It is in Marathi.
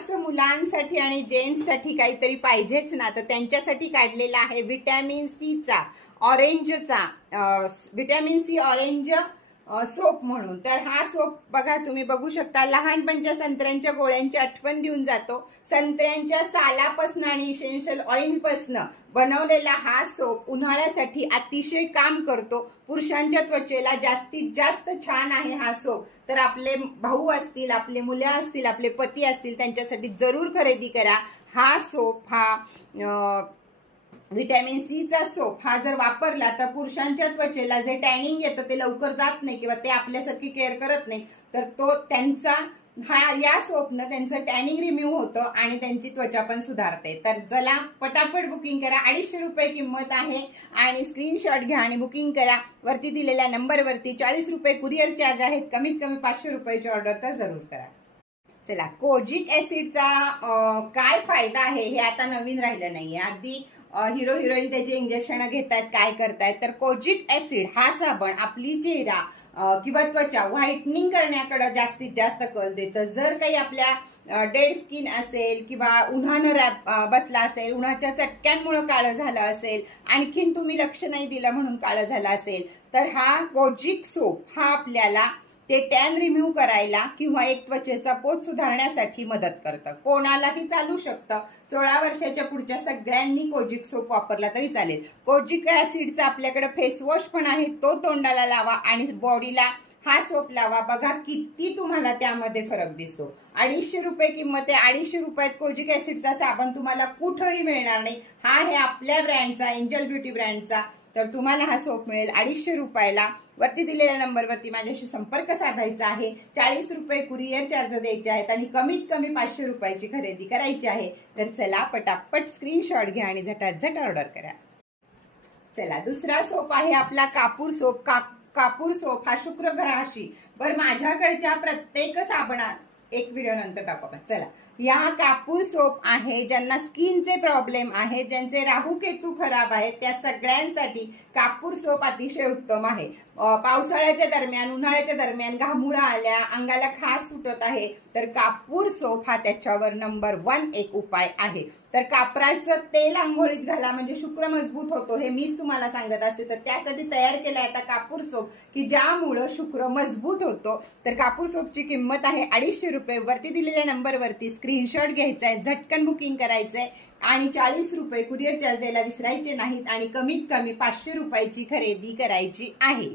खास मुलांसाठी आणि जेंट्ससाठी काहीतरी पाहिजेच ना, तर त्यांच्यासाठी काढलेला आहे व्हिटॅमिन सीचा ऑरेंजचा व्हिटॅमिन सी ऑरेंज सोप म्हणून. तर हा सोप बघा, तुम्ही बघू शकता, लहानपणच्या संत्र्यांच्या गोळ्यांची आठवण देऊन जातो. संत्र्यांच्या सालापासून आणि इसेन्शियल ऑइलपासून बनवलेला हा सोप उन्हाळ्यासाठी अतिशय काम करतो. पुरुषांच्या त्वचेला जास्तीत जास्त छान आहे हा सोप. तर आपले भाऊ असतील, आपले मुलं असतील, आपले पती असतील, त्यांच्यासाठी जरूर खरेदी करा. हा सोप हा व्हिटॅमिन सीचा सोप हा जर वापरला तर पुरुषांच्या त्वचेला जे टॅनिंग येतं ते लवकर जात नाही किंवा ते आपल्यासारखी केअर करत नाही, तर तो त्यांचा या सोपनं त्यांचं टॅनिंग रिम्यूव्ह होतं आणि त्यांची त्वचा पण सुधारते. तर चला पटापट बुकिंग करा. 250 रुपये किंमत आहे आणि स्क्रीनशॉट घ्या आणि बुकिंग करा. वरती दिलेल्या नंबरवरती 40 रुपये कुरिअर चार्ज आहेत. कमीत कमी 500 रुपयाची ऑर्डर तर जरूर करा. चला, कोजिक ऍसिडचा काय फायदा आहे हे आता नवीन राहिलं नाहीये. अगदी हिरो हिरोईन त्याचे इंजेक्शन घेतात, काय करतायत. तर कोजिक ऍसिड हा साबण आपली चेहरा किंवा त्वचा व्हाईटनिंग करण्याकडे जास्तीत जास्त कल देतं. जर काही आपल्या डेड स्किन असेल किंवा उन्हानं बसला असेल, उन्हाच्या चटक्यांमुळे काळं झालं असेल, आणखीन तुम्ही लक्ष नाही दिलं म्हणून काळं झालं असेल, तर हा कोजिक सोप हा आपल्याला ते टॅन रिम्यूव्ह करायला किंवा एक त्वचेचा पोत सुधारण्यासाठी मदत करतं. कोणालाही चालू शकतं. 16 वर्षाच्या पुढच्या सगळ्यांनी कोजिक सोप वापरला तरी चालेल. कोजिक ऍसिडचा आपल्याकडे फेस वॉश पण आहे, तो तोंडाला लावा आणि बॉडीला हा सोप लावा. बघा किती तुम्हाला त्यामध्ये फरक दिसतो. 250 रुपये किंमत आहे. 250 रुपयात कोजिक ऍसिडचा साबण तुम्हाला कुठंही मिळणार नाही. हा आहे आपल्या ब्रँडचा, एंजल ब्युटी ब्रँडचा. तर तुम्हाला हा सोप मिळेल 250 रुपयाला. वरती दिलेल्या नंबरवरती माझ्याशी संपर्क साधायचा आहे. 40 रुपये कुरिअर चार्ज द्यायचे आहेत आणि कमीत कमी 500 रुपयाची खरेदी करायची आहे. तर चला पटापट स्क्रीनशॉट घ्या आणि झटाझट ऑर्डर करा. चला, दुसरा सोप आहे आपला कापूर सोप. कापूर सोप हा शुक्र ग्रहाशी, बरं माझ्याकडच्या प्रत्येक साबणात एक व्हिडिओ नंतर टाकू आपण. चला, या कापूर सोप आहे ज्यांना स्किनचे प्रॉब्लेम आहे, ज्यांचे राहू केतू खराब आहेत, त्या सगळ्यांसाठी कापूर सोप अतिशय उत्तम आहे. पावसाळ्याच्या दरम्यान, उन्हाळ्याच्या दरम्यान घामुळा आल्या, अंगाला खास सुटत आहे, तर कापूर सोप हा त्याच्यावर नंबर 1 एक उपाय आहे. तर कापराचं तेल आंघोळीत घाला म्हणजे शुक्र मजबूत होतो, हे मीच तुम्हाला सांगत असते. तर त्यासाठी तयार केलाय आता कापूर सोप की ज्यामुळं शुक्र मजबूत होतो. तर कापूर सोपची किंमत आहे 250 रुपये. वरती दिलेल्या नंबरवरती स्क्रीनशॉट घ्यायचा आहे, झटकन बुकिंग करायचंय आणि 40 रुपये कुरिअर चार्ज द्यायला विसरायचे नाहीत आणि कमीत कमी 500 रुपयाची खरेदी करायची आहे.